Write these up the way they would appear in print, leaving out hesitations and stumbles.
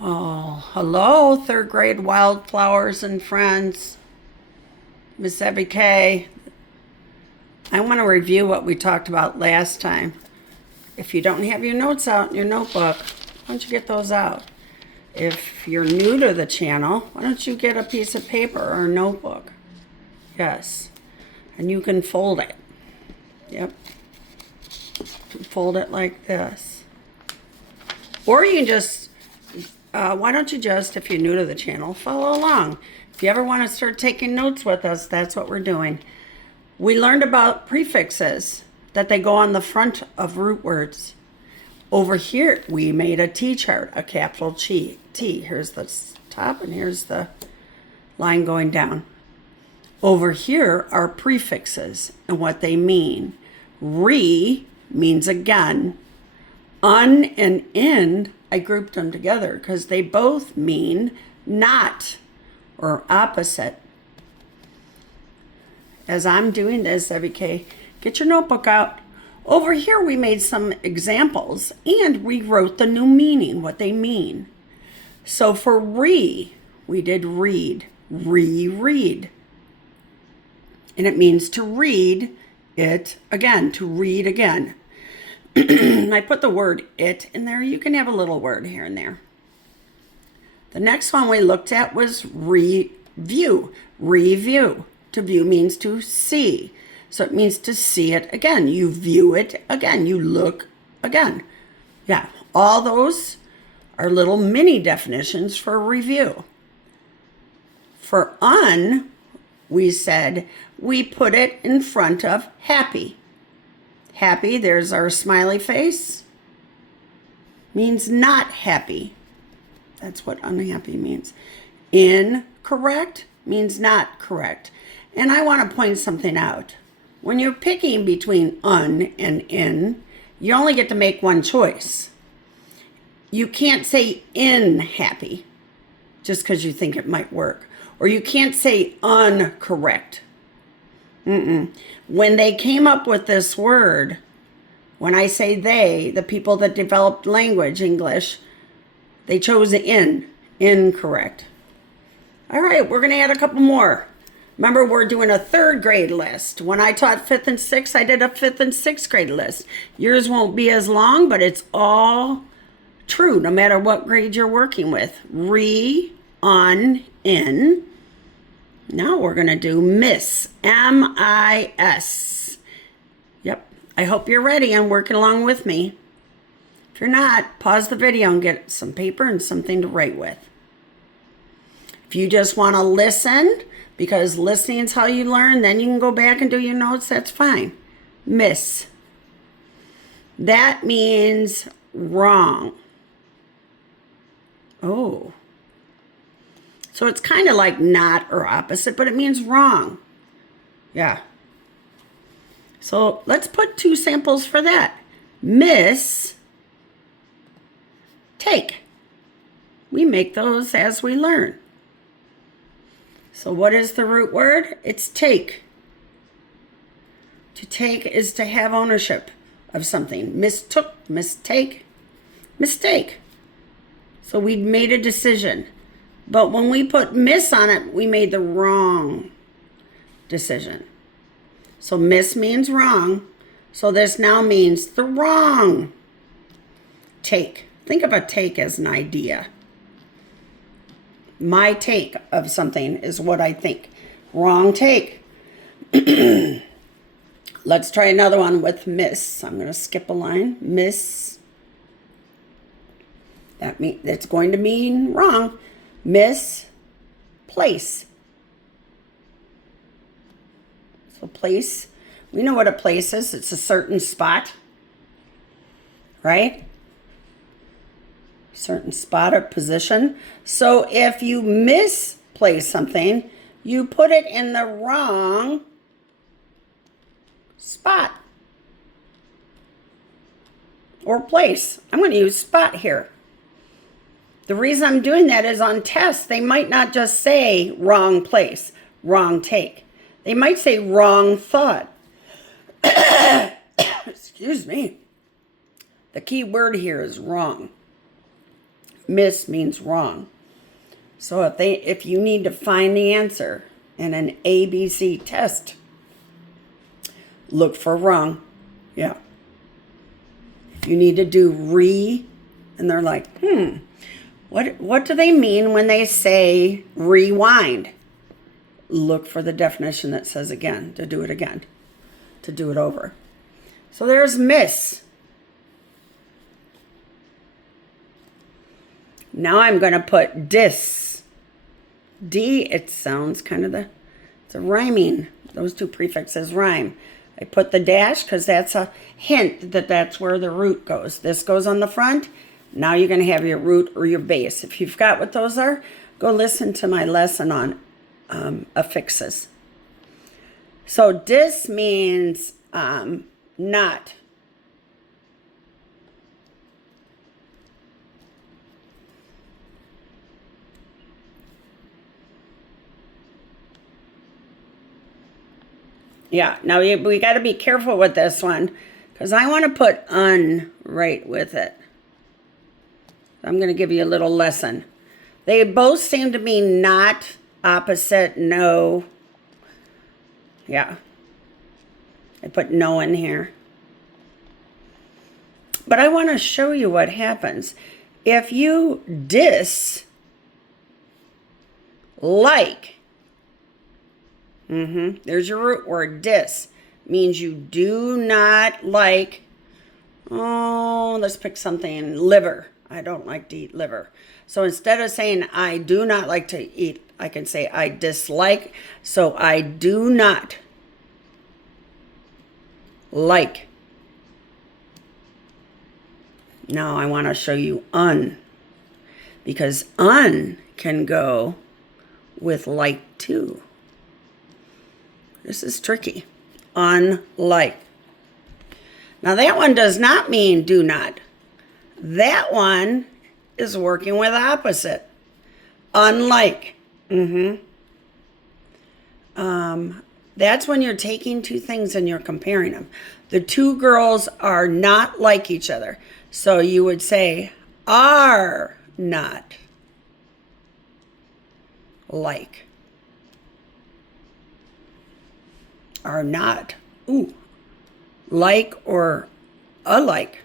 Oh, hello, third grade wildflowers and friends. Miss Evie K. I want to review what we talked about last time. If you don't have your notes out in your notebook, why don't you get those out? If you're new to the channel, why don't you get a piece of paper or a notebook? Yes. And you can fold it. Yep. Fold it like this. Or you can just why don't you just, if you're new to the channel, follow along. If you ever want to start taking notes with us, that's what we're doing. We learned about prefixes, that they go on the front of root words. Over here, we made a T chart, a capital T. Here's the top and here's the line going down. Over here are prefixes and what they mean. Re means again. Un and in, I grouped them together because they both mean not or opposite. As I'm doing this, EVK, get your notebook out. Over here, we made some examples and we wrote the new meaning, what they mean. So for re, we did read, reread. And it means to read it again, to read again. I put the word it in there. You can have a little word here and there. The next one we looked at was review. Review. To view means to see. So it means to see it again. You view it again. You look again. Yeah, all those are little mini definitions for review. For un, we said we put it in front of happy. Happy, there's our smiley face, means not happy. That's what unhappy means. Incorrect means not correct. And I want to point something out. When you're picking between un and in, you only get to make one choice. You can't say happy just because you think it might work. Or you can't say uncorrect. When they came up with this word, when I say they, the people that developed language, English, they chose incorrect. All right, we're going to add a couple more. Remember, we're doing a third grade list. When I taught fifth and sixth, I did a fifth and sixth grade list. Yours won't be as long, but it's all true, no matter what grade you're working with. Re, on, in. Now we're going to do miss, M-I-S. Yep, I hope you're ready and working along with me. If you're not, pause the video and get some paper and something to write with. If you just want to listen, because listening is how you learn, then you can go back and do your notes, that's fine. Miss. That means wrong. Oh. So it's kind of like not or opposite, but it means wrong. Yeah. So let's put two samples for that. Miss, take. We make those as we learn. So what is the root word? It's take. To take is to have ownership of something. Mistook, mistake, mistake. So we made a decision. But when we put miss on it, we made the wrong decision. So miss means wrong. So this now means the wrong take. Think of a take as an idea. My take of something is what I think. Wrong take. Let's try another one with miss. I'm going to skip a line. Miss. That's going to mean wrong. Miss, place. So place, we know what a place is. It's a certain spot, right? Certain spot or position. So if you misplace something, you put it in the wrong spot or place. I'm going to use spot here. The reason I'm doing that is on tests, they might not just say wrong place, wrong take. They might say wrong thought. Excuse me. The key word here is wrong. Miss means wrong. So if you need to find the answer in an ABC test, look for wrong. Yeah. You need to do and they're like, what do they mean when they say rewind? Look for the definition that says again, to do it over. So there's miss. Now I'm going to put dis. D, it sounds kind of it's a rhyming. Those two prefixes rhyme. I put the dash because that's a hint that that's where the root goes. This goes on the front. Now you're going to have your root or your base. If you've got what those are, go listen to my lesson on affixes. So dis means not. Yeah, now we got to be careful with this one because I want to put un right with it. I'm going to give you a little lesson. They both seem to be not, opposite, no. Yeah. I put no in here. But I want to show you what happens. If you dislike, there's your root word, dis. Means you do not like, let's pick something, liver. I don't like to eat liver. So instead of saying I do not like to eat, I can say I dislike. So I do not like. Now I want to show you un. Because un can go with like too. This is tricky. Unlike. Now that one does not mean do not. That one is working with opposite. Unlike. That's when you're taking two things and you're comparing them. The two girls are not like each other. So you would say are not like. Are not. Like or alike.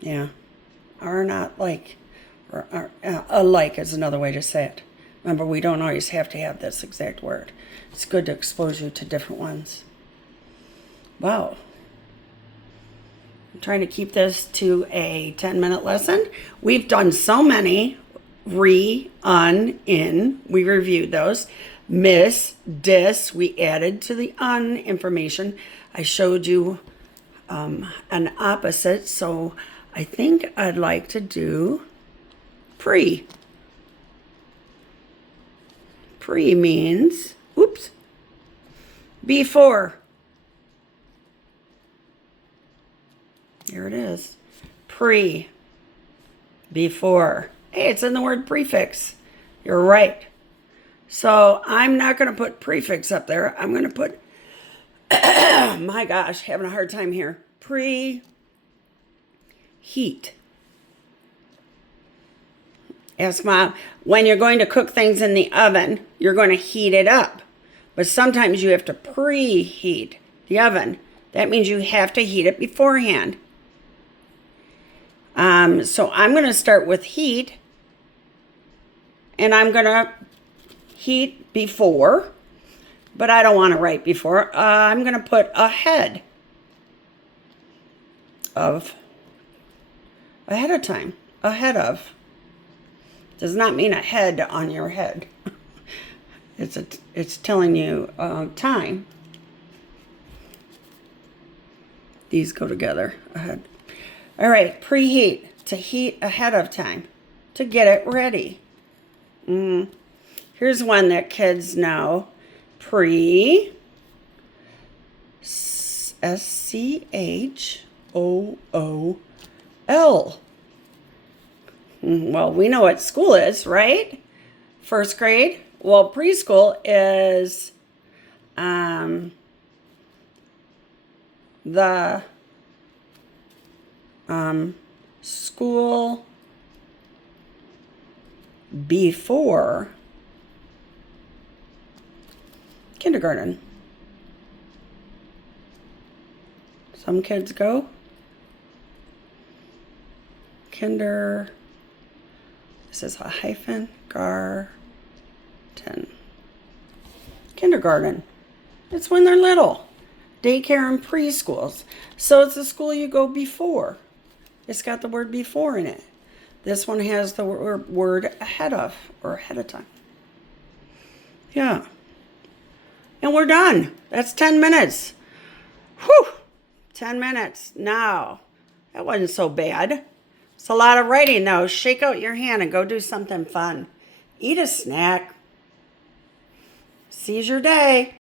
Yeah. Are not like. Or alike is another way to say it. Remember, we don't always have to have this exact word. It's good to expose you to different ones. Wow. I'm trying to keep this to a 10-minute lesson. We've done so many. Un, in. We reviewed those. Miss, dis, we added to the un information. I showed you an opposite, so I think I'd like to do pre. Pre means, before. Here it is. Pre, before. Hey, it's in the word prefix. You're right. So I'm not going to put prefix up there. I'm going to put, my gosh, having a hard time here. Preheat. Ask Mom, when you're going to cook things in the oven, you're going to heat it up. But sometimes you have to preheat the oven. That means you have to heat it beforehand. So I'm going to start with heat. And I'm going to heat before, but I don't want to write before. I'm going to put ahead of time. Ahead of does not mean a head on your head. It's telling you time. These go together. Ahead. All right, preheat, to heat ahead of time, to get it ready. Here's one that kids know. Pre. SCHOOL. Well, we know what school is, right? First grade. Well, preschool is the school before kindergarten. Some kids go this is a hyphen, kindergarten. It's when they're little. Daycare and preschools. So it's the school you go before. It's got the word before in it. This one has the word ahead of or ahead of time. Yeah. And we're done. That's 10 minutes. Whew. 10 minutes. Now, that wasn't so bad. It's a lot of writing, though. Shake out your hand and go do something fun. Eat a snack. Seize your day.